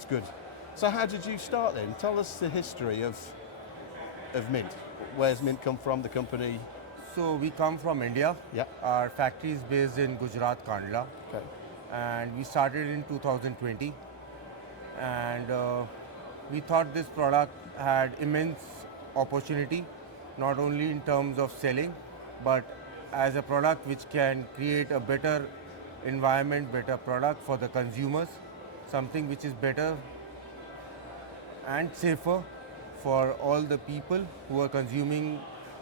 It's good. So how did you start then? Tell us the history of MYNT. Where's MYNT come from, the company? So we come from India. Yeah. Our factory is based in Gujarat, Kandla. Okay. And we started in 2020. And we thought this product had immense opportunity, not only in terms of selling, but as a product which can create a better environment, better product for the consumers, something which is better and safer for all the people who are consuming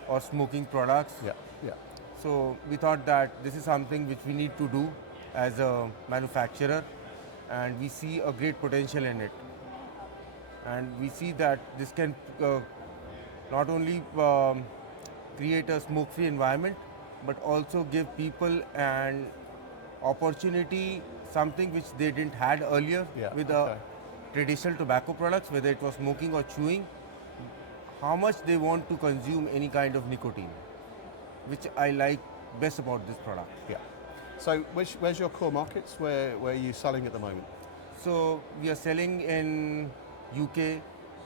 or smoking products. Yeah, yeah. So we thought that this is something which we need to do as a manufacturer, and we see a great potential in it. And we see that this can not only create a smoke-free environment, but also give people an opportunity, something which they didn't had earlier with traditional tobacco products, whether it was smoking or chewing, how much they want to consume any kind of nicotine, which I like best about this product. Yeah. So where's your core markets? Where are you selling at the moment? So we are selling in UK,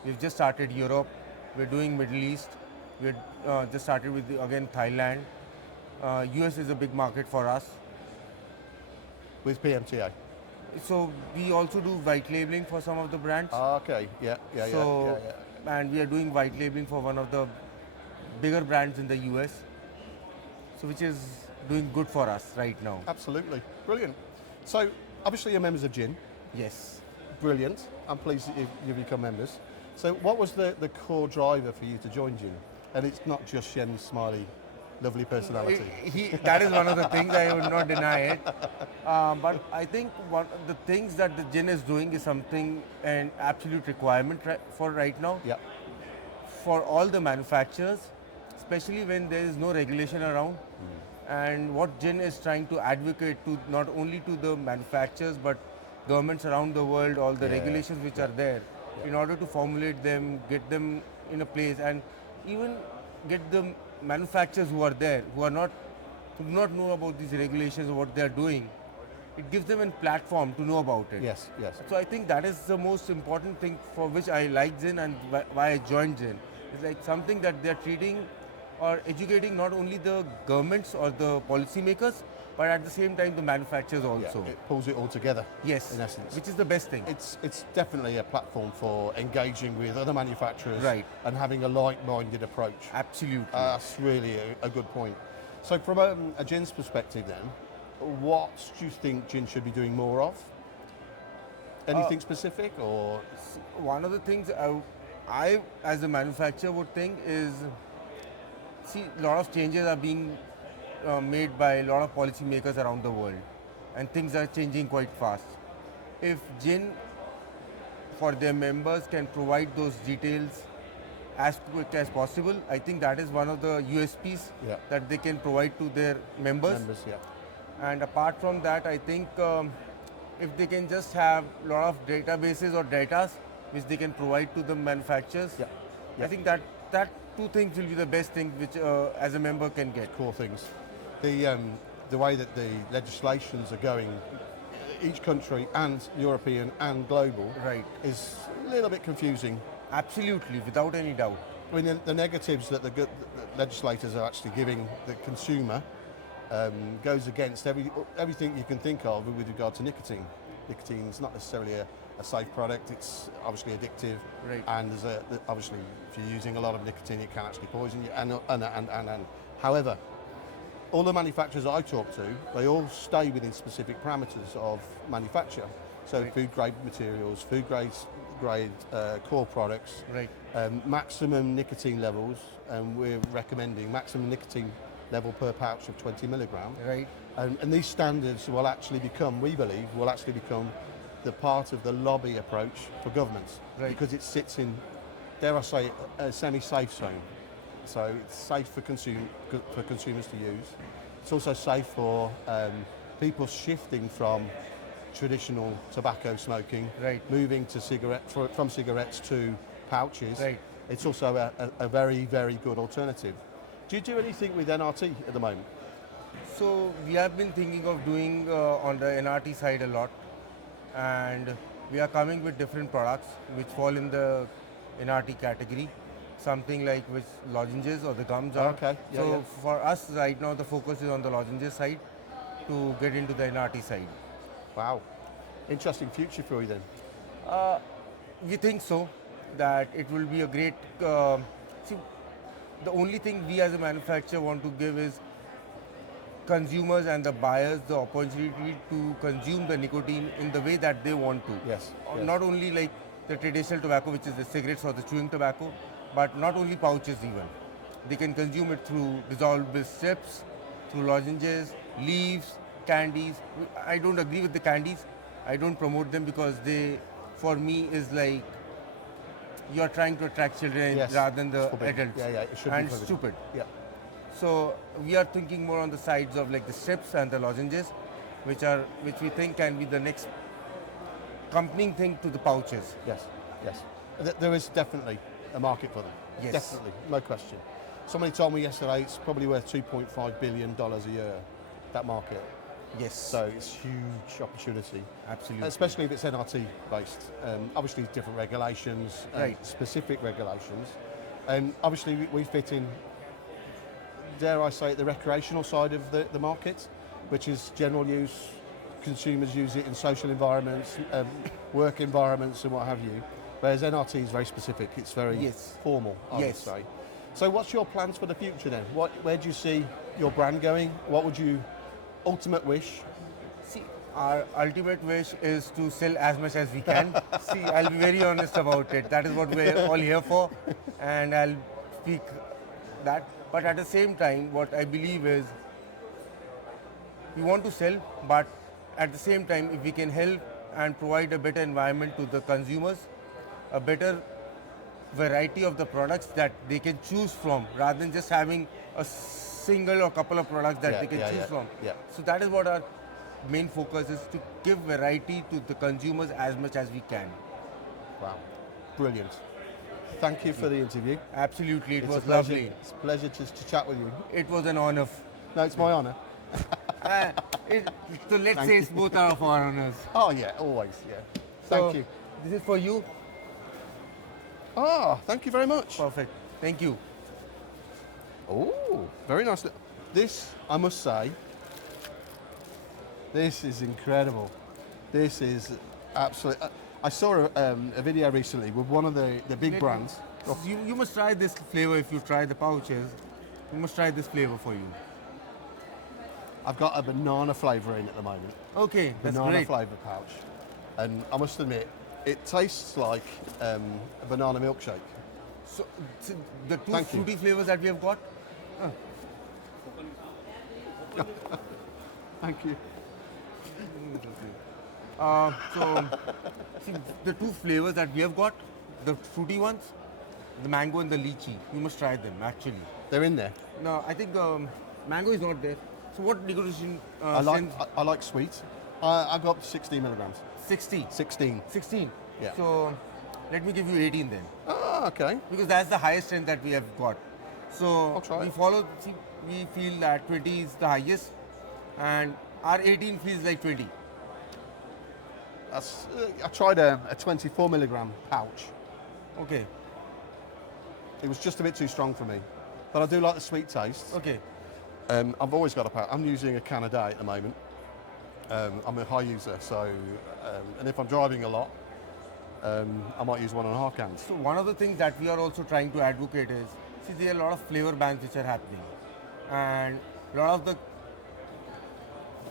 we've just started Europe, we're doing Middle East, we're just started with again Thailand. US is a big market for us. With PMTA? So we also do white labeling for some of the brands. Okay, yeah. And we are doing white labeling for one of the bigger brands in the US, so which is doing good for us right now. Absolutely, brilliant. So obviously you're members of GINN. Yes. Brilliant. I'm pleased that you've become members. So what was the core driver for you to join GINN? And it's not just Shen's smiley, lovely personality. That is one of the things, I would not deny it. But I think one of the things that the GINN is doing is something, an absolute requirement for right now. Yeah. For all the manufacturers, especially when there is no regulation around. And what GINN is trying to advocate to, not only to the manufacturers, but governments around the world, all the regulations which are there, in order to formulate them, get them in a place, and even get the manufacturers who are there, who do not know about these regulations or what they are doing, it gives them a platform to know about it. Yes, yes. So I think that is the most important thing for which I like GINN and why I joined GINN. It's like something that they are treating or educating not only the governments or the policymakers, but at the same time the manufacturers also. Yeah, it pulls it all together. Yes, in essence. which is the best thing. It's definitely a platform for engaging with other manufacturers, right, and having a like-minded approach. Absolutely. That's really a good point. So from a GINN's perspective then, what do you think GINN should be doing more of? Anything specific, or? One of the things I as a manufacturer would think is, see, a lot of changes are being made by a lot of policymakers around the world, and things are changing quite fast. If GINN for their members can provide those details as quick as possible, I think that is one of the USPs that they can provide to their members. And apart from that, I think if they can just have a lot of databases or data which they can provide to the manufacturers, I think that two things will be the best thing which as a member can get. Core things. The way that the legislations are going, each country and European and global, is a little bit confusing. Absolutely, without any doubt. I mean, the negatives that the legislators are actually giving the consumer goes against everything you can think of with regard to nicotine. Nicotine is not necessarily a safe product. It's obviously addictive, and obviously if you're using a lot of nicotine, it can actually poison you. And however, all the manufacturers I talk to, they all stay within specific parameters of manufacture. So food grade materials, food grade core products, maximum nicotine levels, and we're recommending maximum nicotine level per pouch of 20 milligram. And these standards will actually become, we believe, the part of the lobby approach for governments, because it sits in, dare I say, a semi-safe zone. So it's safe for consumers to use. It's also safe for people shifting from traditional tobacco smoking, moving to from cigarettes to pouches. It's also a very, very good alternative. Do you do anything with NRT at the moment? So we have been thinking of doing on the NRT side a lot, and we are coming with different products which fall in the NRT category. Something like which lozenges or the gums are. Okay, yeah, so yeah. for us right now, the focus is on the lozenges side to get into the NRT side. Wow. Interesting future for you then. We think so, that it will be a great. See, the only thing we as a manufacturer want to give is consumers and the buyers the opportunity to consume the nicotine in the way that they want to. Yes, yes. Not only like the traditional tobacco, which is the cigarettes or the chewing tobacco, but not only pouches even. They can consume it through dissolvable strips, through lozenges, leaves, candies. I don't agree with the candies. I don't promote them because they, for me, is like you're trying to attract children Yes, rather than the forbidden. adults. Yeah, yeah, it should be and forbidden. stupid. Yeah. So we are thinking more on the sides of like the strips and the lozenges, which we think can be the next accompanying thing to the pouches. Yes, yes. There is definitely a market for them. Yes. Definitely, no question. Somebody told me yesterday it's probably worth $2.5 billion a year, that market. Yes. So it's huge opportunity. Absolutely. Especially if it's NRT based. Obviously different regulations, Right. specific regulations. Obviously we fit in, dare I say it, the recreational side of the market, which is general use. Consumers use it in social environments, work environments and what have you. Whereas NRT is very specific, it's very Yes. formal, I would Yes. say. So what's your plans for the future then? Where do you see your brand going? What would you, ultimate wish? See, our ultimate wish is to sell as much as we can. See, I'll be very honest about it. That is what we're all here for, and I'll speak that. But at the same time, what I believe is we want to sell, but at the same time, if we can help and provide a better environment to the consumers, a better variety of the products that they can choose from, rather than just having a single or couple of products that they can choose from. Yeah. So that is what our main focus is, to give variety to the consumers as much as we can. Wow, brilliant. Thank you for the interview. Absolutely, it It's was a pleasure. lovely. It's a pleasure to chat with you. It was an honor. No, it's my honour. So let's Thank say you. it's both are of our honors. Oh yeah, always, yeah. So Thank you. This is for you. Ah, thank you very much. Perfect. Thank you. Oh, very nice. This, I must say, this is incredible. This is absolutely. I saw a video recently with one of the big brands. You must try this flavor if you try the pouches. You must try this flavor for you. I've got a banana flavour in at the moment. Okay, that's Banana great. flavour pouch. And I must admit, it tastes like a banana milkshake. So the two Thank you. fruity flavors that we have got. Thank you. So see, the two flavors that we have got, the fruity ones, the mango and the lychee. You must try them actually. They're in there. No, I think mango is not there. So what nicotine I like sense? I like sweet. I got up to 16 milligrams. 60. 16. 16. Yeah. So let me give you 18 then, Ah, okay. because that's the highest strength that we have got. So I'll try we it. follow. See, we feel that 20 is the highest, and our 18 feels like 20. That's, I tried a 24 milligram pouch. Okay. It was just a bit too strong for me. But I do like the sweet taste. Okay. I've always got a pouch. I'm using a can a day at the moment. I'm a high user, so and if I'm driving a lot, I might use 1.5 cans. So one of the things that we are also trying to advocate is, see, there are a lot of flavor bans which are happening, and a lot of the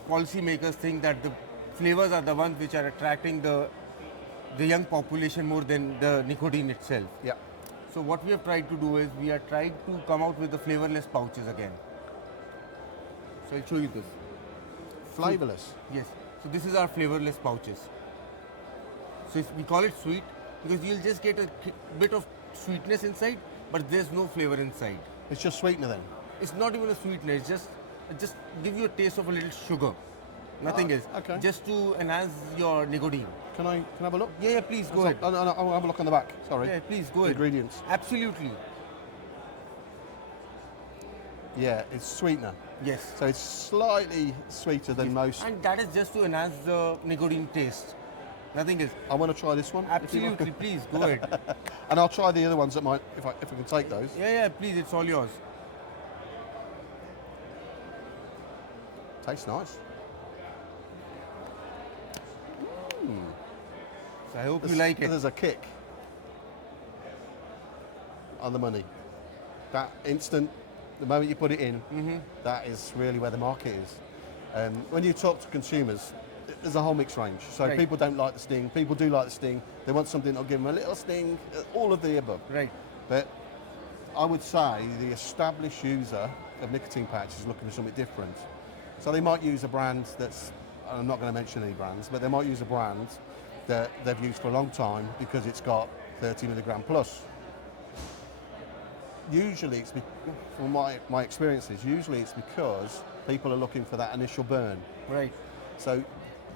policymakers think that the flavors are the ones which are attracting the young population more than the nicotine itself. Yeah. So what we have tried to do is we are trying to come out with the flavorless pouches again. So I'll show you this. Flavorless. Yes. So this is our flavorless pouches. So we call it sweet because you'll just get a bit of sweetness inside, but there's no flavor inside. It's just sweetener then. It's not even a sweetener. It's just give you a taste of a little sugar. Nothing else. okay. Just to enhance your nicotine. Can I have a look? Yeah, please go ahead. Oh, no, I'll have a look on the back. Sorry. Yeah, please go ahead. Ingredients. Absolutely. Yeah, it's sweetener. Yes. So it's slightly sweeter than most. And that is just to enhance the nicotine taste. Nothing is. I want to try this one. if you want. Absolutely, please go ahead. And I'll try the other ones that might, if I can take those. Yeah, please, it's all yours. Tastes nice. So I hope you like it. There's a kick on the money. That instant, the moment you put it in, that is really where the market is. When you talk to consumers, there's a whole mixed range. So Right. people don't like the sting, people do like the sting. They want something that'll give them a little sting, all of the above. Right. But I would say the established user of nicotine patches is looking for something different. So they might use a brand that's, I'm not going to mention any brands, but they might use a brand that they've used for a long time because it's got 30 milligram plus. Usually it's, from my experiences, usually it's because people are looking for that initial burn. Right. So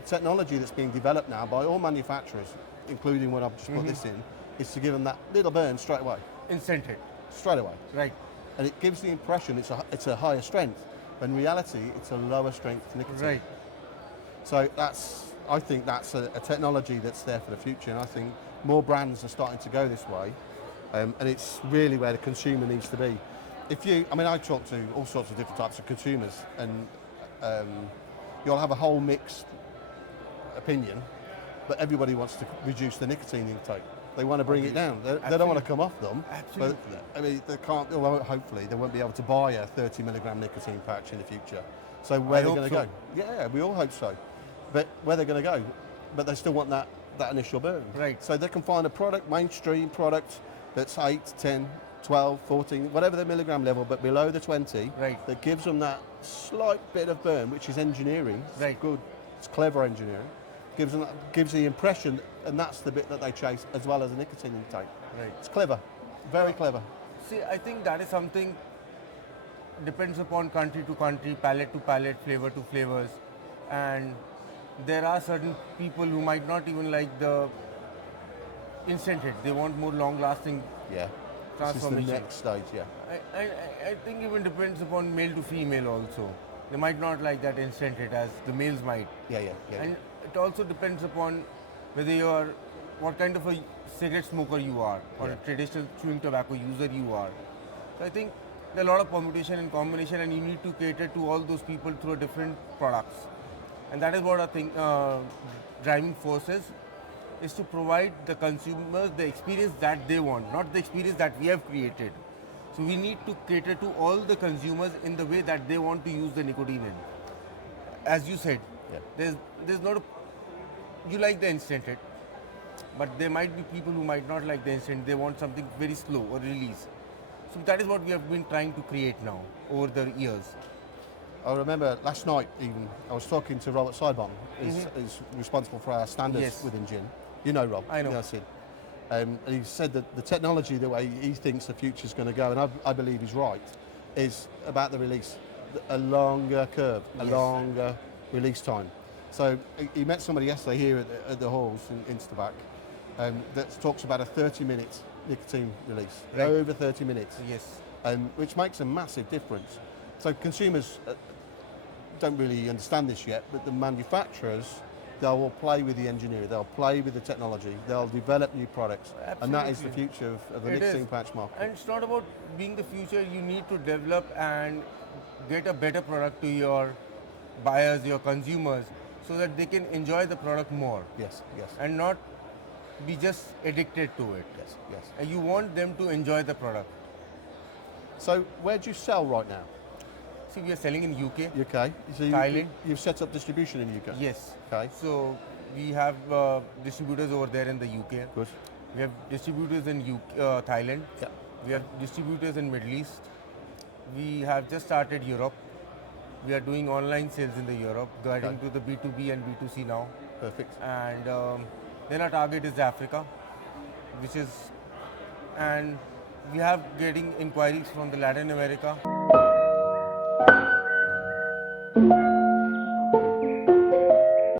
technology that's being developed now by all manufacturers, including when I've just put this in, is to give them that little burn straight away. Instant hit. Straight away. Right. And it gives the impression it's a higher strength. But in reality, it's a lower strength nicotine. Right. So I think that's a technology that's there for the future, and I think more brands are starting to go this way, and it's really where the consumer needs to be. I talk to all sorts of different types of consumers, and you'll have a whole mixed opinion, but everybody wants to reduce the nicotine intake. They want to bring it down. They don't want to come off them. Absolutely. But they can't. Although hopefully they won't be able to buy a 30 milligram nicotine patch in the future. So where they're going to go? Yeah, we all hope so. But where they're going to go? But they still want that initial burn. Right. So they can find a product, mainstream product, that's 8, 10, 12, 14, whatever the milligram level, but below the 20. Right. That gives them that slight bit of burn, which is engineering. It's Right. good. It's clever engineering. Gives the impression, and that's the bit that they chase, as well as the nicotine intake. Right. It's clever, very clever. See, I think that is something depends upon country to country, palate to palate, flavor to flavors, and there are certain people who might not even like the instant hit. They want more long-lasting Yeah. transformation. This is the next stage. Yeah. I think even depends upon male to female also. They might not like that instant hit as the males might. Yeah. And it also depends upon whether you are, what kind of a cigarette smoker you are, or a traditional chewing tobacco user you are. So I think there are a lot of permutation and combination, and you need to cater to all those people through different products. And that is what I think driving force is to provide the consumers the experience that they want, not the experience that we have created. So we need to cater to all the consumers in the way that they want to use the nicotine in. As you said, there's not a, you like the instant hit, but there might be people who might not like the instant. They want something very slow or release. So that is what we have been trying to create now over the years. I remember last night even, I was talking to Robert Seibon, who's responsible for our standards within GINN. You know Rob. I know. You know Sid. And he said that the technology, the way he thinks the future's going to go, and I believe he's right, is about the release. A longer curve, a longer release time. So he met somebody yesterday here at the halls in Instabac that talks about a 30-minute nicotine release, over 30 minutes. Yes. Which makes a massive difference. So consumers don't really understand this yet, but the manufacturers, they will play with the engineering, they'll play with the technology, they'll develop new products. Absolutely. And that is the future of the nicotine patch market. And it's not about being the future. You need to develop and get a better product to your buyers, your consumers, so that they can enjoy the product more. Yes. And not be just addicted to it. Yes. And you want them to enjoy the product. So where do you sell right now? See, we are selling in UK. UK. So Thailand. You've set up distribution in UK? Yes. Okay. So we have distributors over there in the UK. Good. We have distributors in Thailand. Yeah. We have distributors in Middle East. We have just started Europe. We are doing online sales in the Europe, guiding to the B2B and B2C now. Perfect. And then our target is Africa, and we have getting inquiries from the Latin America.